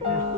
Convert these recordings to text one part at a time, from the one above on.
어?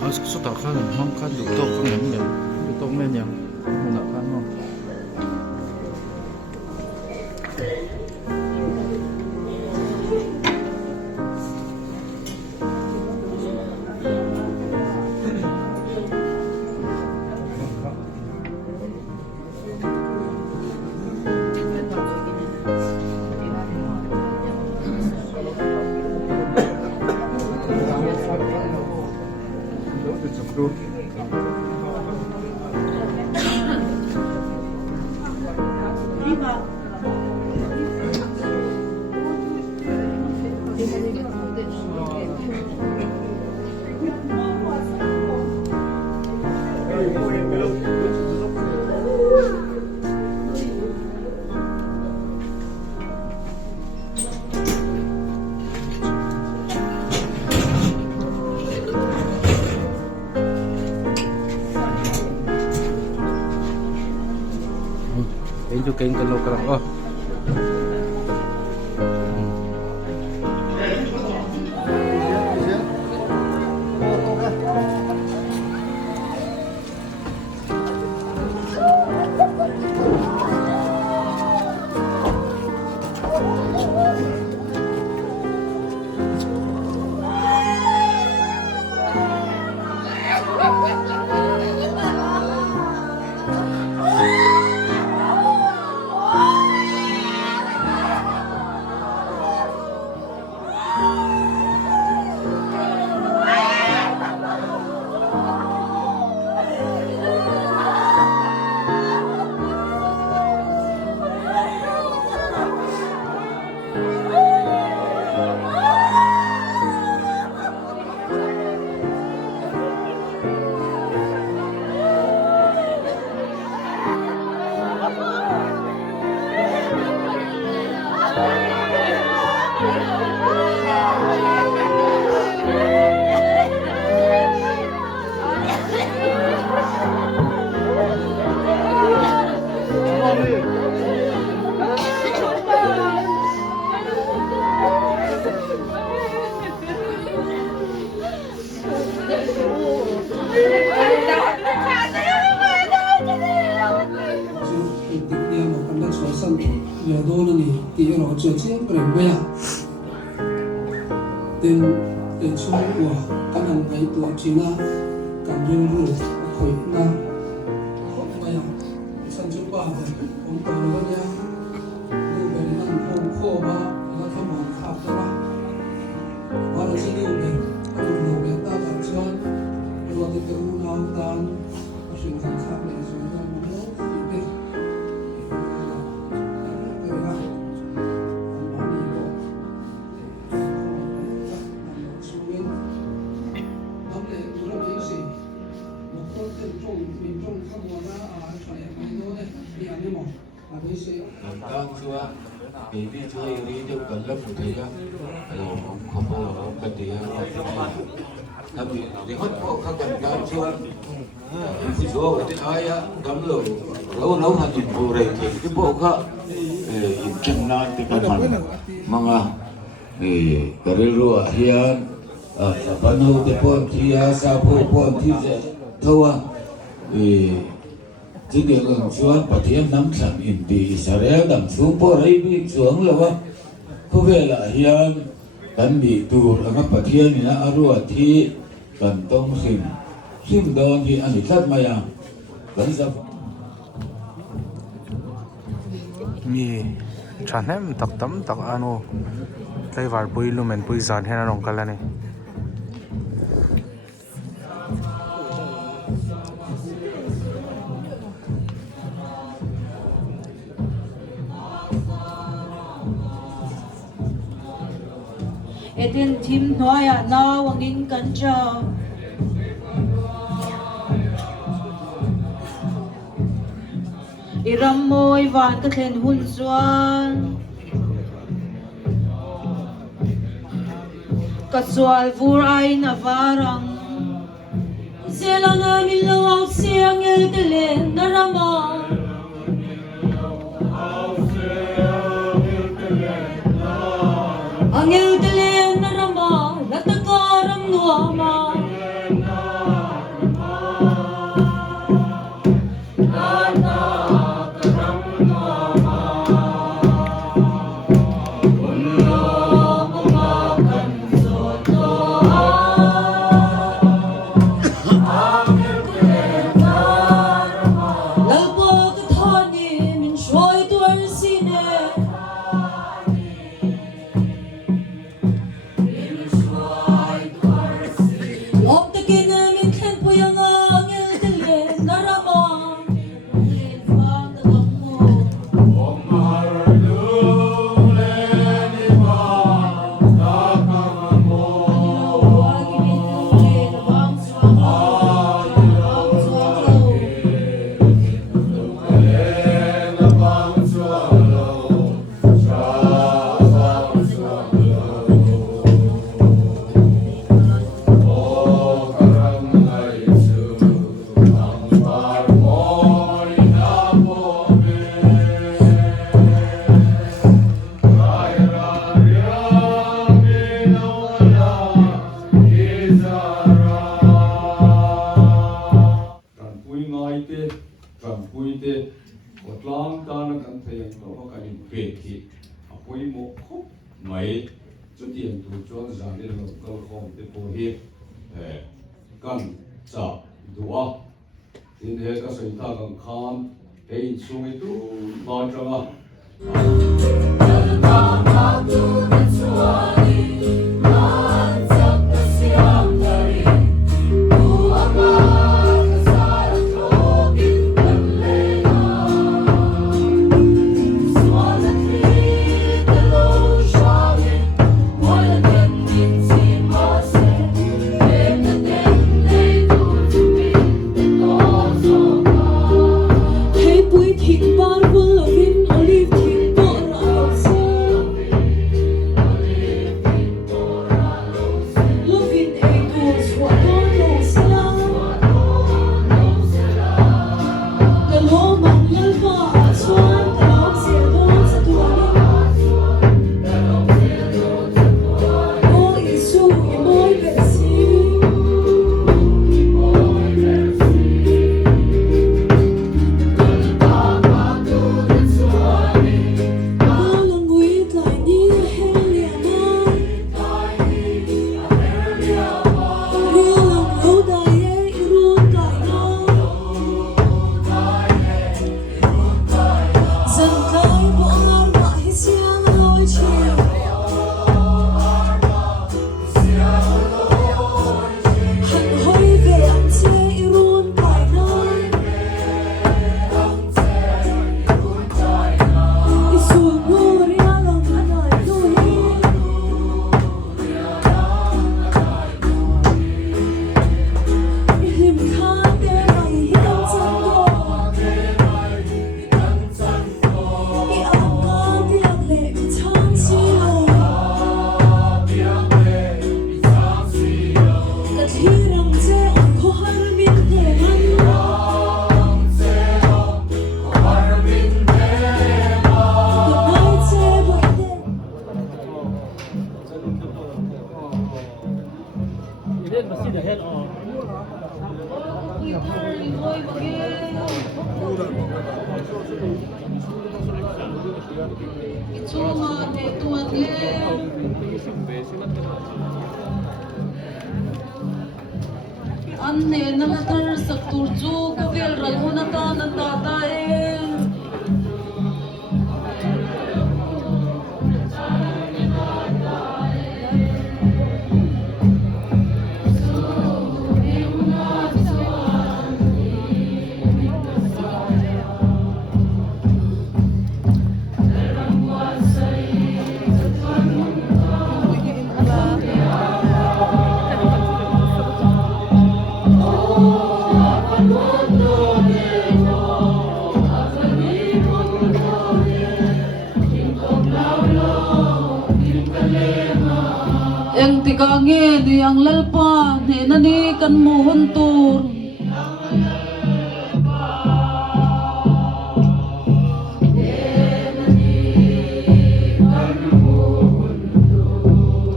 아, 숙소 다 가는 한칸 육덕 그냥 육덕면이야. 뭐나 가노. Enjo kain kalau kerang oh. giờ đôi là gì thì nó chưa chết bởi bây giờ tên để số của các anh ấy tuổi chỉ là cảm nhận rồi khỏi là khỏi bây giờ sân chúc qua cũng có nữa nha như vậy là không khô ba là không mòn khắp đó ba và là chỉ điều này các đồng hồ biết ta phải chơi rồi thì cái u nào tan sự thành khác để rồi ra một lớp thì biết Con chúa thì đi chúa đi theo cần lớp của thầy á không bao giờ cần thì thằng thì để hết bộ các cần con chúa thì chúa cái ai á đóng lửa lâu hàng chục bộ này thì cái bộ khác chừng nào thì cần mong à cái rùa hiền ban đầu thì bọn thì sao bọn thì thâu chỉ điều gần xuống và thêm nắm sẵn in đi sẽ réo đằng xuống po đấy bị xuống là vâng có vẻ là hiền đánh bị tù là các bà thiên thì nó rùa thì cần tông xìm đơn thì anh thì rất mày à vẫn ra มีฉันแหมตักตั้มตักอันโอไต้หวันปุยลุมเอ็นปุยจานให้น้องกันแล้วนี่ Etin tim noya na wangin kancha Iram mo'y van katlen hun suan Kaswal vur ay navarang Selang amin lawaw siyang eltelen narama Ang eltelen narama Latagaram nuama mấy chút tiền thủ cho rằng nên là câu không để phù hiệp cần trả đủ thì thế các sinh ta cần khám để xuống cái tu bao trăng Anne nakatar sakturju kavel ralhuna ta nata ta ka nge ni ang lalpa ne nani kan mo huntur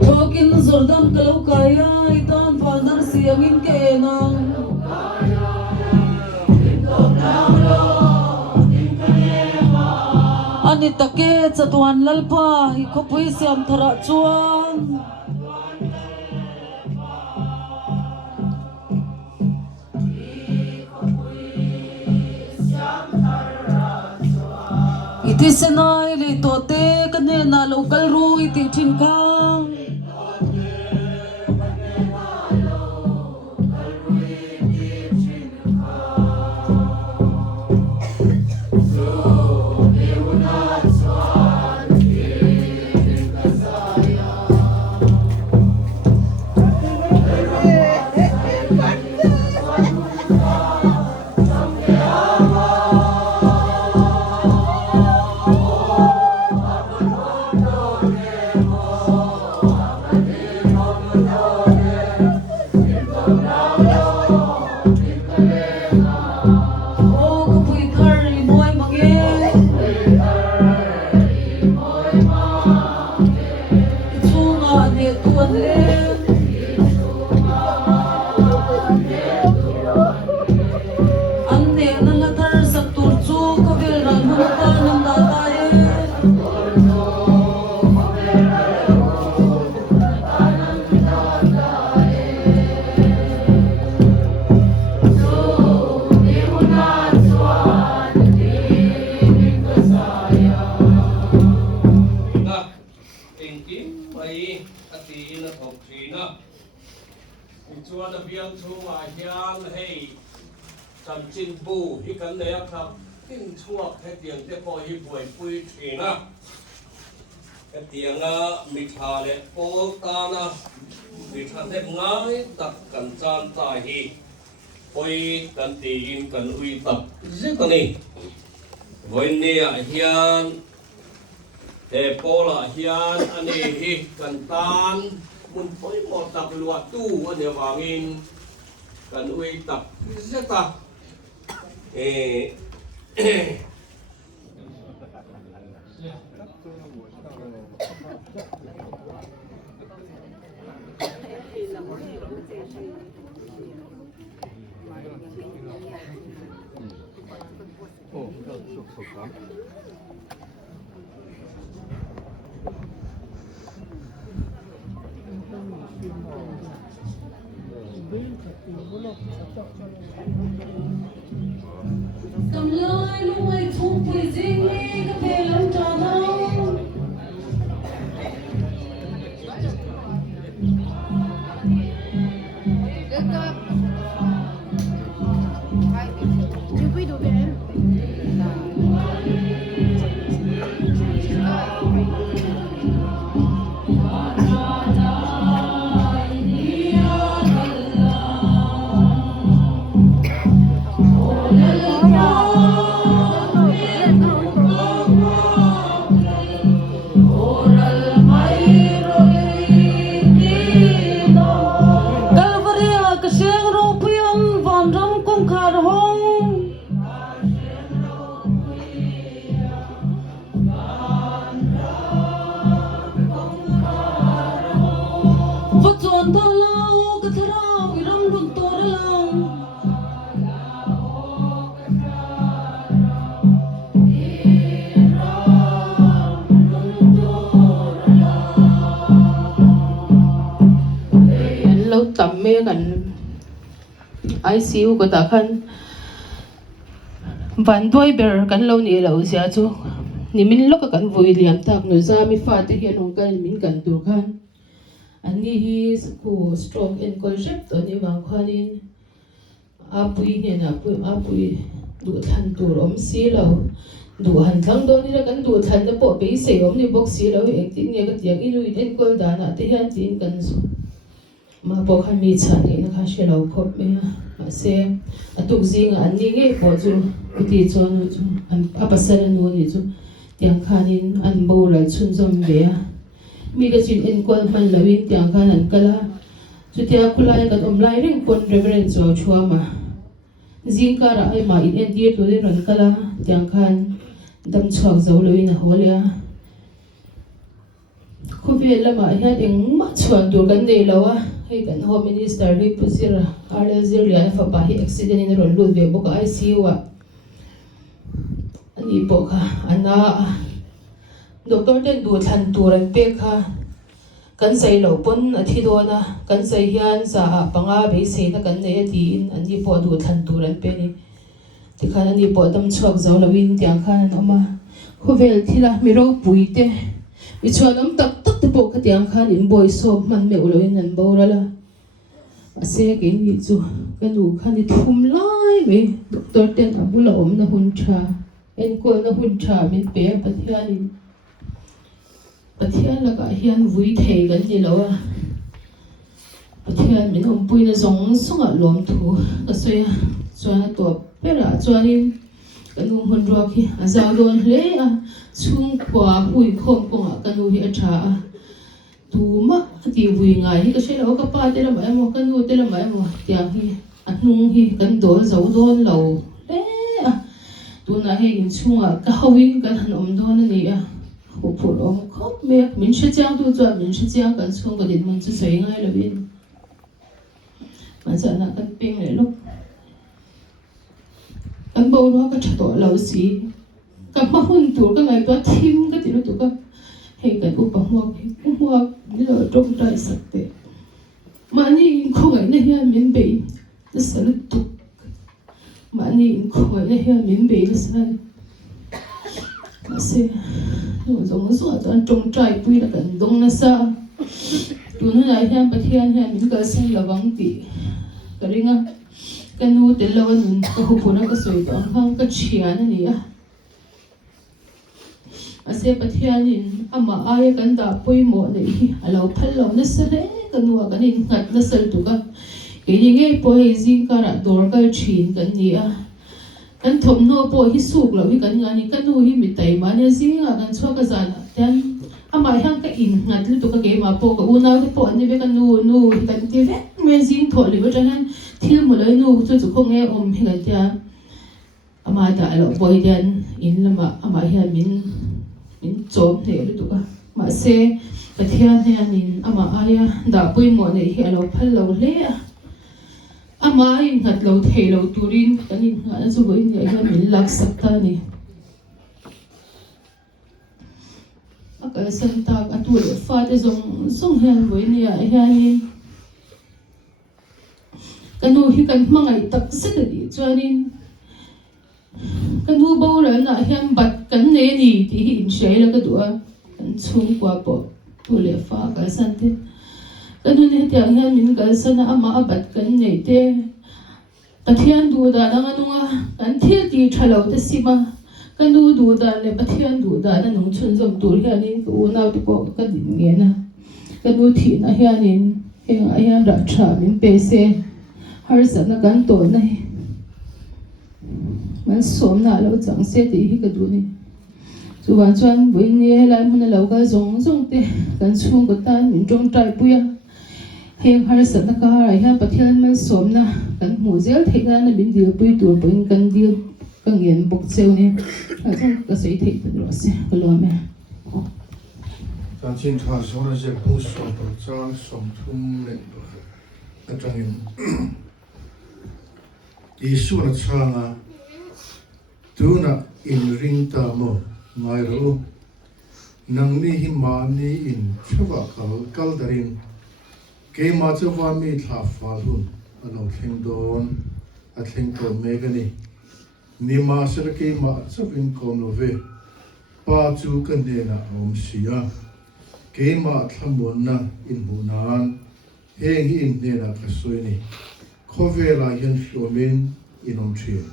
Jokin Jordan kalau kaya itan father siangin kenang Ani take chatuan lalpa hi khopui siam thara chuan Iti senai le tote kane na local ru iti thinkang Chuan a biang chunga hian hei chan chin bu hi kan nei a khlap tin chuak he tiang te pawh hi buai pui thina he tianga mi tha le pol tana mi tha te ngai tak kan chan ta hi poi kan ti in kan ui tak zikani voin nia hian he pola hian ani hi kan tan mun poi mo tak lua tu ane wangin kan ui tak zeta Cầm lơi lúc ấy thùng quỷ dinh đi cà phê lắm trà đâu tầm mê gần ICU của ta khăn van đôi bер kan lo ni lo sia chu ni min lo ka kan voi liam tak no za mi fa te hian ong kan min kan tur khan ani hi ku stroke and concept ani wang khanin apui ne na apui du than tur om si lo du han thang do ni la kan du than da po be se om ni box si lo acting ne ka tiang inu den kol da na te hian tin kan su ma po khan mi chan ni na kha she lo khop me a se atuk zinga an ni nge po chu uti chon chu an apasara no ni chu tiang khanin an bo la chun zom be mi ka chin en kol man lawin tiang khan an kala chutia khulai kan omlai reng pon reverend zo chuama zingkara ai ma in en dir to le ran kala tiang khan dam chhuak zo lawin a holia khuve lama hian engma chuan tur kan nei lawa hei kan home minister hi pusira RL Zirlia fa pa hi accident in ron lut ve boka ICU a ani po kha ana doctor ten du than tur an pe kha kan sai lo pon a thi do na kan sai hian sa panga be se na kan nei ti in ani po du than tur an pe ni ti khan ani po dam chuak zo lawin tiang khan an oma khuvel thila mi ro puite i chuan am tak tak te po kha tiang khan in boy so man me uloin an borala ase ke ni chu kanu khan i thum lai me doctor ten abula om na hun tha en ko na hun tha min pe pathian laka hian vui thei kan ni lawa pathian min hom pui na zong songa lom thu ka soya chuan to pera chuanin kanu hun ro khi azaw don hle a chung kwa hui khom konga kanu hi a tha a tuma ti vui ngai hi ka shelo ka pa te la mai mo kanu te la mai mo tiang hi a hnung hi kan dol zo don lo le a tuna he in chunga ka hawin kan han om don ani a ho phur om khop me min she chang tu cha min she chang kan chung ka din mun chu sei ngai lo bin ma cha na kan ping le lo kan bo ro ka tha to lo si ka ma hun tur ka ngai to thim ka ti lo tu ka hei kan u pa huak ni lo trong tai sakte mani in khoi na hian min be na sal tu mani in khoi na hian min be na sal ase no zong so tan trong tai pui la kan dong na sa tu na hian pathian hian min ka sen lawang ti karinga kanu te lawan ka hu puna ka soi to hang ka chian ani a ase pathian in ama aya kan da pui mo nei hi alo phal lo na sa he kanu kan in ngat na sal tu ka ke ni nge po hi jing kara dor kal thin kan ni a kan thom no po hi suk lo hi kan ngani kanu hi mi tai ma ne zinga kan chwa ka zan tan ama hang ka in ngat lu tu ka ke ma po ka una te po ni be kanu nu kan ti ve me zing tho li ba tan thil mo lai nu chu chu khong e om hi ga ta ama da alo boy den in lama ama hian min chom ne lu tu ka ma se pathian hian in ama aya da pui mo nei hi alo phal lo le ama in ngat lo thei lo turin kan in nga chu bo in ya hian min lak sak ta ni aka san tak atu le fa te zong hian bo in ya hian in kanu hi kan mangai tak se de di chuanin kanu bo ra na hian bat kan ne ni ti hi in shei la ka duwa kan chung kwa po tu le fa ka san te kanu ne tiang hian min kal sana ama abat kan nei te pathian du da na nunga kan thil ti thalo te sima kanu du da le pathian du da na nung chun zom tur hian in ku na tu ko ka din nge na kanu thi na hian in heng a hian ra tha min pe se har sa na kan to na hi man som na lo chang se ti hi ka du ni chu wa chuan buin ni helai mun lo ka zong te kan chung ko tan min trong trai puya heng har sa na ka ra hian pathian man som na kan mu zel thei na bin dil pui tur buin kan dil kan yen bok cheu ni a chung ka sei thei ta ro se ka lo me 当今他说那些不说的，这样说出来的，那这样，艺术的唱啊，都那 in ring ta mo ngai ro, nang ni hi ma ni in chwa kal darin, ke ma chwa mi tha fa hun, ano theng don, a theng to me gani, ni ma ser ke ma chwin kom lo ve, pa chu kan de na om sia. Ke ma thamon na in bunan heng in ne na kasoi ni khove la hian hlomin inom thia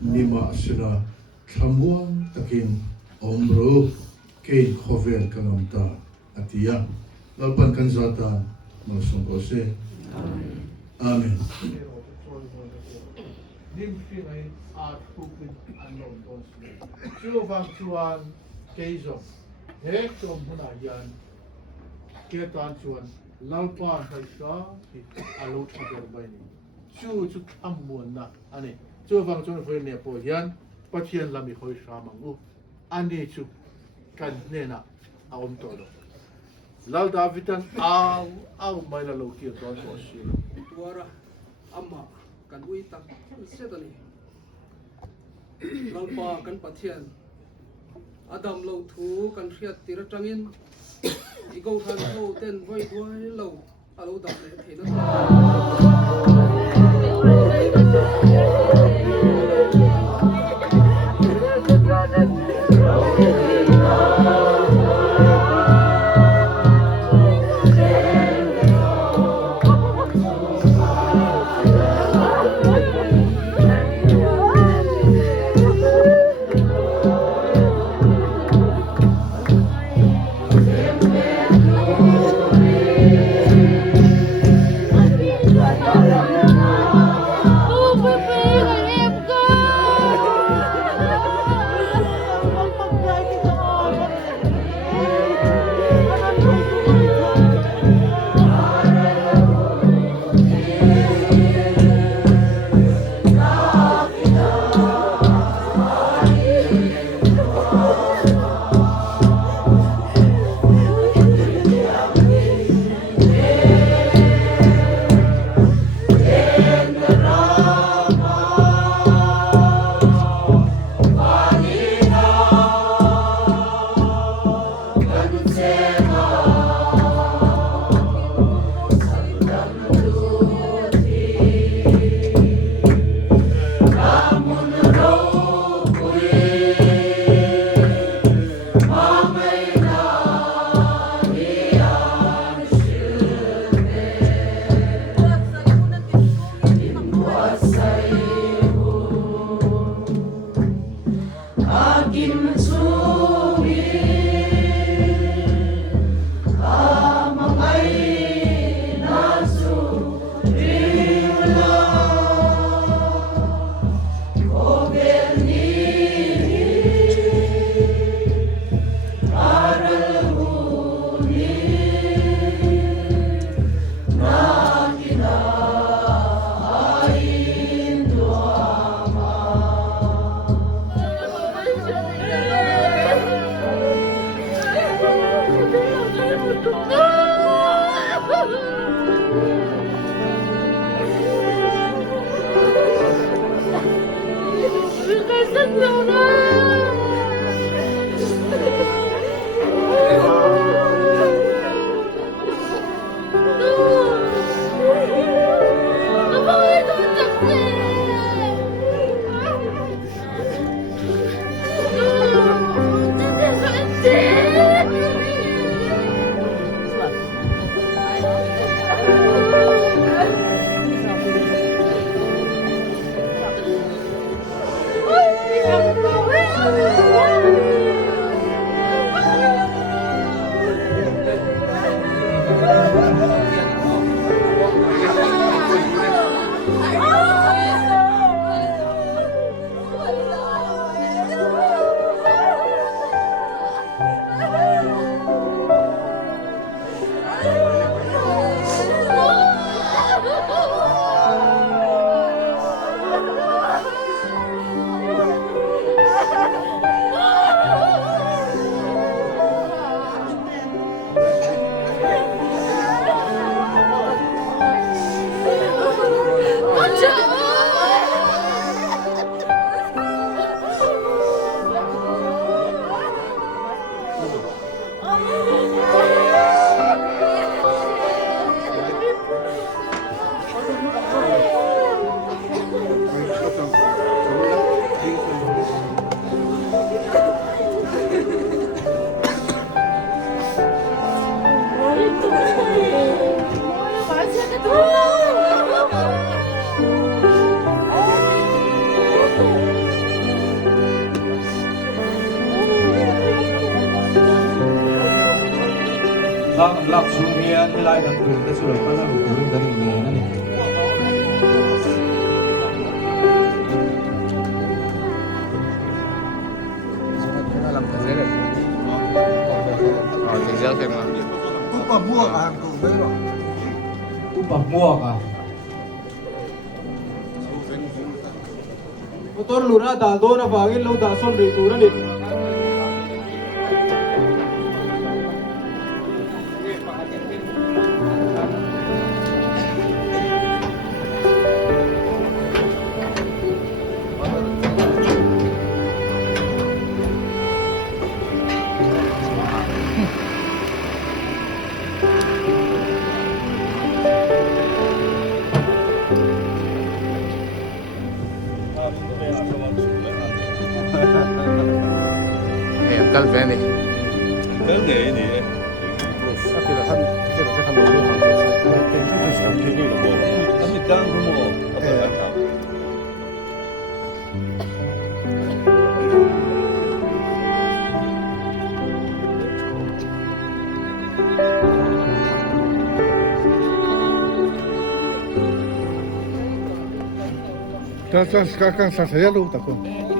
ni ma sina thamuang takin omro ke khove kanam ta atia lalpan kan zata mal song ko se amen lim phim ai art pupin anon don chu wang chuan ke zo he chom huna yan kia tan chuan lalpa hai sa alo thador bai ni chu amun na ani chu wang chuan voi ne po hian pathian lami khoi sa mangu ani chu kan ne na a om to lo lal davidan au mai la lo kia tan ko si tuara ama kan ui tak setani lalpa kan pathian adam lo thu kan riat tira tangin igo than lo ten voi duai lo alo dam le theina lap sumian nilai dan kita sudah pernah bertemu dari mana nih? Alam ka sila. Oh, tinggal kayo mga. pa mua ka ang tu ro Upa mua ka. motor lura dal do na bagin lo da son ri tu na ni Eh, kal veni. cái nghề này咱们当初么？Sekarang saya lupa takut.